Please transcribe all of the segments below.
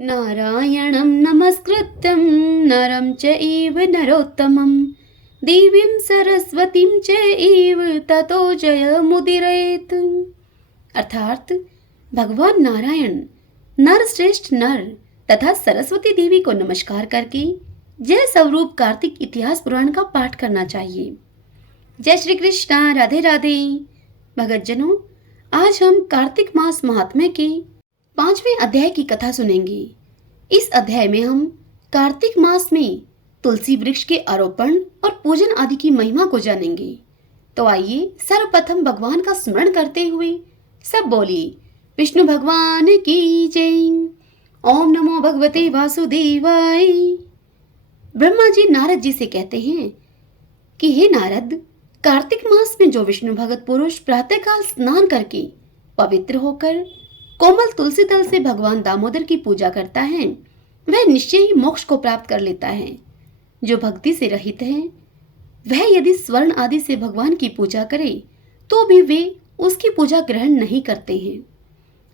नारायणं नमस्कृत्यं नरं चैव नरोत्तमं देवीं सरस्वतीं चैव ततो जयमुदीरयेत्। अर्थात भगवान नारायण नर श्रेष्ठ नर तथा सरस्वती देवी को नमस्कार करके जय स्वरूप कार्तिक इतिहास पुराण का पाठ करना चाहिए। जय श्री कृष्णा, राधे राधे। भगतजनों, आज हम कार्तिक मास महात्म्य के 5वें अध्याय की कथा सुनेंगे। इस अध्याय में हम कार्तिक मास में तुलसी वृक्ष के आरोपण और पूजन आदि की महिमा को जानेंगे। तो आइए सर्वप्रथम भगवान का स्मरण करते हुए सब बोलिए विष्णु भगवान की जय। ओम नमो भगवते वासुदेवाय। ब्रह्मा जी नारद जी से कहते हैं कि हे नारद, कार्तिक मास में जो विष्णु भगत पुरुष प्रातःकाल स्नान करके पवित्र होकर कोमल तुलसी दल से भगवान दामोदर की पूजा करता है, वह निश्चय ही मोक्ष को प्राप्त कर लेता है। जो भक्ति से रहित है, वह यदि स्वर्ण आदि से भगवान की पूजा करे तो भी वे उसकी पूजा ग्रहण नहीं करते हैं।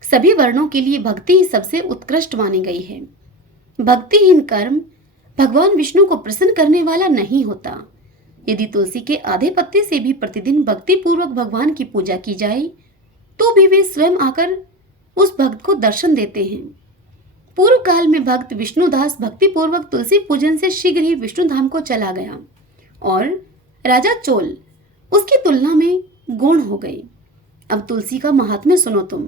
सभी वर्णों के लिए भक्ति ही सबसे उत्कृष्ट मानी गई है। भक्तिहीन कर्म भगवान विष्णु को प्रसन्न करने वाला नहीं होता। यदि तुलसी के आधे पत्ते से भी प्रतिदिन भक्ति पूर्वक भगवान की पूजा की जाए तो भी वे स्वयं आकर उस भक्त को दर्शन देते हैं। पूर्व काल में भक्त विष्णुदास भक्ति पूर्वक तुलसी पूजन से शीघ्र ही विष्णु धाम को चला गया और राजा चोल उसकी तुलना में गौण हो गए। अब तुलसी का महात्म्य सुनो तुम।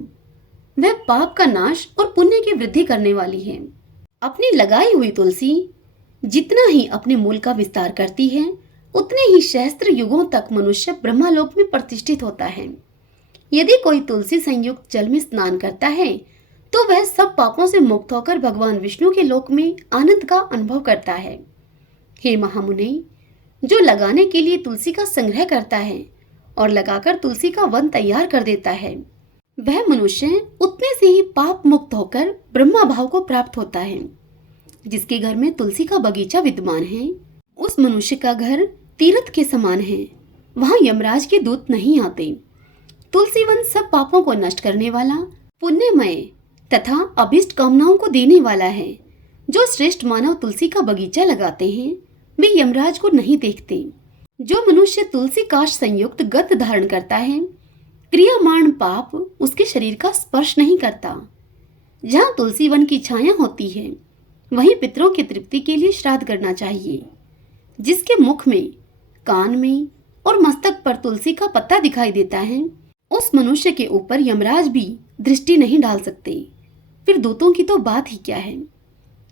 वह पाप का नाश और पुण्य की वृद्धि करने वाली है। अपनी लगाई हुई तुलसी जितना ही अपने मूल का विस्तार करती है, उतने ही सहस्त्र युगों तक मनुष्य ब्रह्मालोक में प्रतिष्ठित होता है। यदि कोई तुलसी संयुक्त जल में स्नान करता है तो वह सब पापों से मुक्त होकर भगवान विष्णु के लोक में आनंद का अनुभव करता है। हे महामुनि, जो लगाने के लिए तुलसी का संग्रह करता है और लगाकर तुलसी का वन तैयार कर देता है, वह मनुष्य उतने से ही पाप मुक्त होकर ब्रह्मा भाव को प्राप्त होता है। जिसके घर में तुलसी का बगीचा विद्यमान है, उस मनुष्य का घर तीर्थ के समान है। वहां यमराज के दूत नहीं आते। तुलसी वन सब पापों को नष्ट करने वाला, पुण्यमय तथा अभिष्ट कामनाओं को देने वाला है। जो श्रेष्ठ मानव तुलसी का बगीचा लगाते हैं, वे यमराज को नहीं देखते। जो मनुष्य तुलसी काश संयुक्त गत धारण करता है, क्रियामाण पाप उसके शरीर का स्पर्श नहीं करता। जहाँ तुलसी वन की छाया होती है, वहीं पितरों की तृप्ति के लिए श्राद्ध करना चाहिए। जिसके मुख में, कान में और मस्तक पर तुलसी का पत्ता दिखाई देता है, उस मनुष्य के ऊपर यमराज भी दृष्टि नहीं डाल सकते। फिर दूतों की तो बात ही क्या है।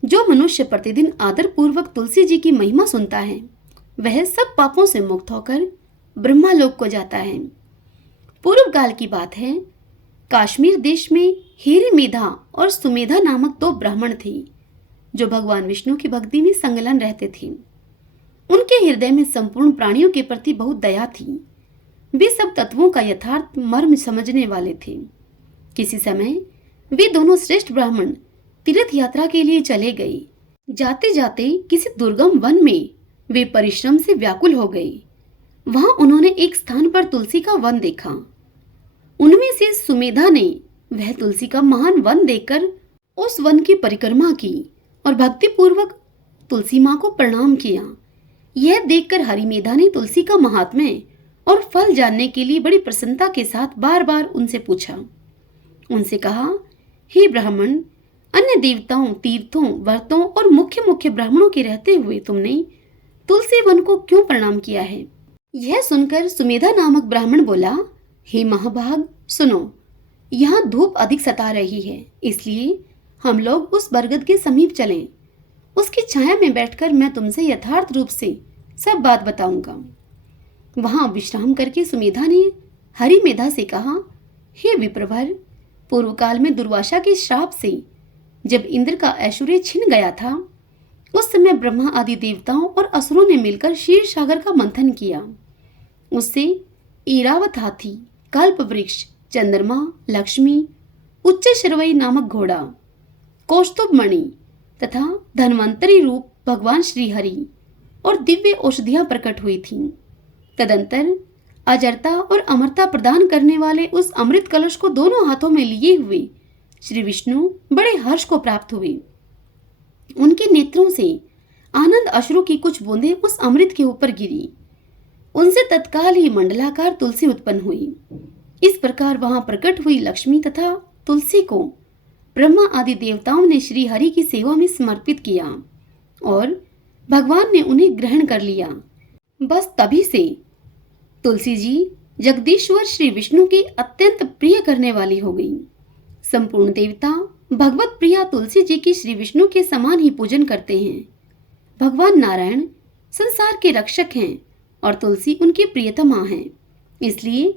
जो मनुष्य प्रतिदिन आदर पूर्वक तुलसी जी की महिमा सुनता है, वह सब पापों से मुक्त होकर ब्रह्मालोक को जाता है। पूर्व काल की बात है, काश्मीर देश में हेरी मेधा और सुमेधा नामक 2 ब्राह्मण थे जो भगवान विष्णु की भक्ति में संलग्न रहते थे। उनके हृदय में संपूर्ण प्राणियों के प्रति बहुत दया थी। वे सब तत्वों का यथार्थ मर्म समझने वाले थे। किसी समय वे दोनों श्रेष्ठ ब्राह्मण तीर्थ यात्रा के लिए चले गए। जाते जाते किसी दुर्गम वन में वे परिश्रम से व्याकुल हो गए। वहां उन्होंने एक स्थान पर तुलसी का वन देखा। उनमें से सुमेधा ने वह तुलसी का महान वन देखकर उस वन की परिक्रमा की और भक्ति पूर्वक तुलसी माँ को प्रणाम किया। यह देखकर हरिमेधा ने तुलसी का महात्म्य और फल जानने के लिए बड़ी प्रसन्नता के साथ बार बार उनसे पूछा। उनसे कहा, हे ब्राह्मण, अन्य देवताओं, तीर्थों, व्रतों और मुख्य मुख्य ब्राह्मणों के रहते हुए तुमने तुलसी वन को क्यों प्रणाम किया है? यह सुनकर सुमेधा नामक ब्राह्मण बोला, हे महाभाग, सुनो, यहाँ धूप अधिक सता रही है, इसलिए हम लोग उस बरगद के समीप चलें। उसकी छाया में बैठकर मैं तुमसे यथार्थ रूप से सब बात बताऊंगा। वहां विश्राम करके सुमेधा ने हरिमेधा से कहा, हे विप्रवर, पूर्व काल में दुर्वासा के श्राप से जब इंद्र का ऐश्वर्य छिन गया था, उस समय ब्रह्मा आदि देवताओं और असुरों ने मिलकर क्षीर सागर का मंथन किया। उससे ऐरावत हाथी, कल्प वृक्ष, चंद्रमा, लक्ष्मी, उच्च शरवई नामक घोड़ा, कौस्तुभ मणि तथा धन्वंतरी रूप भगवान श्री हरि और दिव्य औषधियां प्रकट हुई थीं। तदंतर अजरता और अमरता प्रदान करने वाले उस अमृत कलश को दोनों हाथों में लिए हुए श्री विष्णु बड़े हर्ष को प्राप्त हुए उनके नेत्रों से आनंद अश्रु की कुछ बूंदें उस अमृत के ऊपर गिरी। उनसे तत्काल ही मंडलाकार तुलसी उत्पन्न हुई। इस प्रकार वहां प्रकट हुई लक्ष्मी तथा तुलसी को ब्रह्मा आदि देवताओं ने श्री हरि की सेवा में समर्पित किया और भगवान ने उन्हें ग्रहण कर लिया। बस तभी से तुलसी जी जगदीश्वर श्री विष्णु की अत्यंत प्रिय करने वाली हो गई। संपूर्ण देवता भगवत प्रिया तुलसी जी की श्री विष्णु के समान ही पूजन करते हैं। भगवान नारायण संसार के रक्षक हैं और तुलसी उनकी प्रियतमा है, इसलिए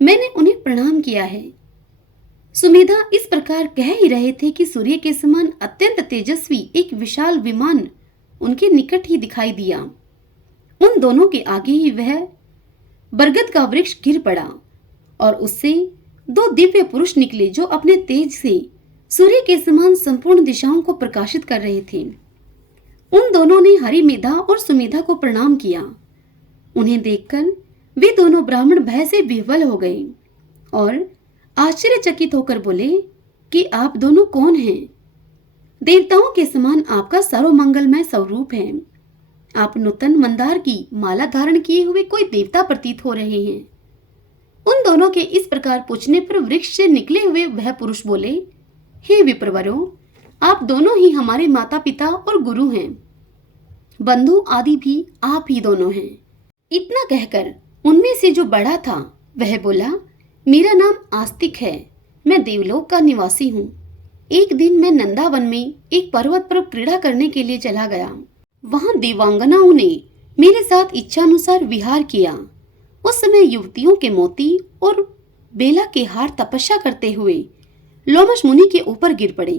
मैंने उन्हें प्रणाम किया है। सुमेधा इस प्रकार कह ही रहे थे कि सूर्य के समान अत्यंत तेजस्वी एक विशाल विमान उनके निकट ही दिखाई दिया। उन दोनों के आगे ही वह बरगद का वृक्ष गिर पड़ा और उससे दो दिव्य पुरुष निकले जो अपने तेज से सूर्य के समान संपूर्ण दिशाओं को प्रकाशित कर रहे थे। उन दोनों ने हरिमेधा और सुमेधा को प्रणाम किया। उन्हें देखकर वे दोनों ब्राह्मण भय से विह्वल हो गए और आश्चर्यचकित होकर बोले कि आप दोनों कौन हैं? देवताओं के समान आपका सर्वमंगलमय स्वरूप है। आप नूतन मंदार की माला धारण किए हुए कोई देवता प्रतीत हो रहे हैं। उन दोनों के इस प्रकार पूछने पर वृक्ष से निकले हुए वह पुरुष बोले, हे विप्रवरों, आप दोनों ही हमारे माता पिता और गुरु हैं। बंधु आदि भी आप ही दोनों हैं। इतना कहकर उनमें से जो बड़ा था वह बोला, मेरा नाम आस्तिक है, मैं देवलोक का निवासी हूँ। एक दिन मैं नंदावन में एक पर्वत पर क्रीड़ा करने के लिए चला गया। वहां देवांगनाओं ने मेरे साथ इच्छानुसार विहार किया। उस समय युवतियों के मोती और बेला के हार तपस्या करते हुए लोमश मुनि के ऊपर गिर पड़े।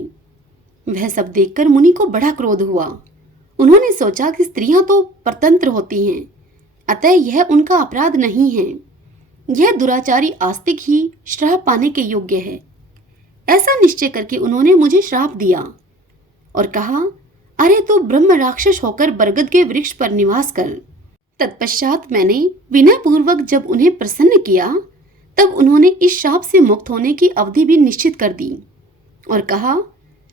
वह सब देखकर मुनि को बड़ा क्रोध हुआ। उन्होंने सोचा कि स्त्रियां तो परतंत्र होती हैं, अतः यह उनका अपराध नहीं है। यह दुराचारी आस्तिक ही श्राप पाने के योग्य है। ऐसा निश्चय करके उन्होंने मुझे श्राप दिया और कहा, अरे तू ब्रह्म राक्षस होकर बरगद के वृक्ष पर निवास कर। तत्पश्चात मैंने विनय पूर्वक जब उन्हें प्रसन्न किया तब उन्होंने इस शाप से मुक्त होने की अवधि भी निश्चित कर दी और कहा,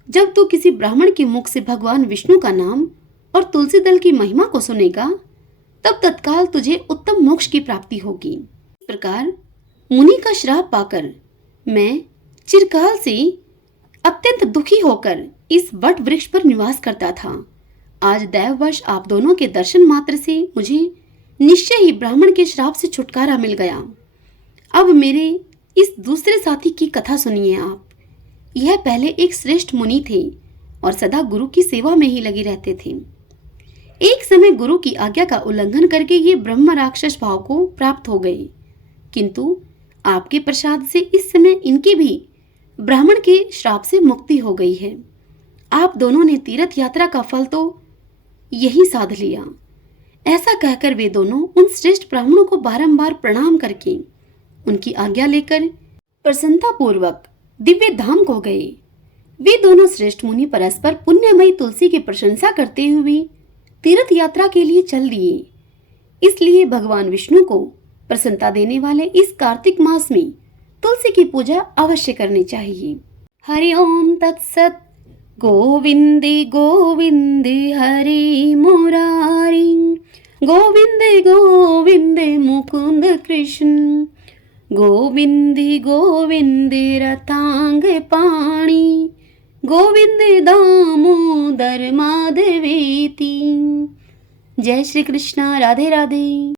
जब तू किसी ब्राह्मण के मुख से भगवान विष्णु का नाम और तुलसी दल की महिमा को सुनेगा तब तत्काल तुझे उत्तम मोक्ष की प्राप्ति होगी। इस प्रकार मुनि का श्राप पाकर मैं चिरकाल से अत्यंत दुखी होकर इस वट वृक्ष पर निवास करता था। आज दैववश आप दोनों के दर्शन मात्र से मुझे निश्चय ही ब्राह्मण के श्राप से छुटकारा मिल गया। अब मेरे इस दूसरे साथी की कथा सुनिए आप। यह पहले एक श्रेष्ठ मुनि थे और सदा गुरु की सेवा में ही लगे रहते थे। एक समय गुरु की आज्ञा का उल्लंघन करके ये ब्रह्म राक्षस भाव को प्राप्त हो गए, किंतु आपके प्रसाद से इस समय इनकी भी ब्राह्मण के श्राप से मुक्ति हो गई है। आप दोनों ने तीर्थ यात्रा का फल तो यही साध लिया। ऐसा कहकर वे दोनों उन श्रेष्ठ ब्राह्मणों को बारंबार प्रणाम करके उनकी आज्ञा लेकर प्रसन्नता पूर्वक दिव्य धाम को गए। वे दोनों श्रेष्ठ मुनि परस्पर पुण्यमयी तुलसी की प्रशंसा करते हुए तीर्थ यात्रा के लिए चल दिए। इसलिए भगवान विष्णु को प्रसन्नता देने वाले इस कार्तिक मास में तुलसी की पूजा अवश्य करनी चाहिए। हरि ओम तत्सत। गोविंदे गोविंदे हरे मुरारी, गोविंदे गोविंदे मुकुंद कृष्ण, गोविंदे गोविंदे रतांग पाणी, गोविंदे दामोदर माधवेति। जय श्री कृष्णा। राधे राधे।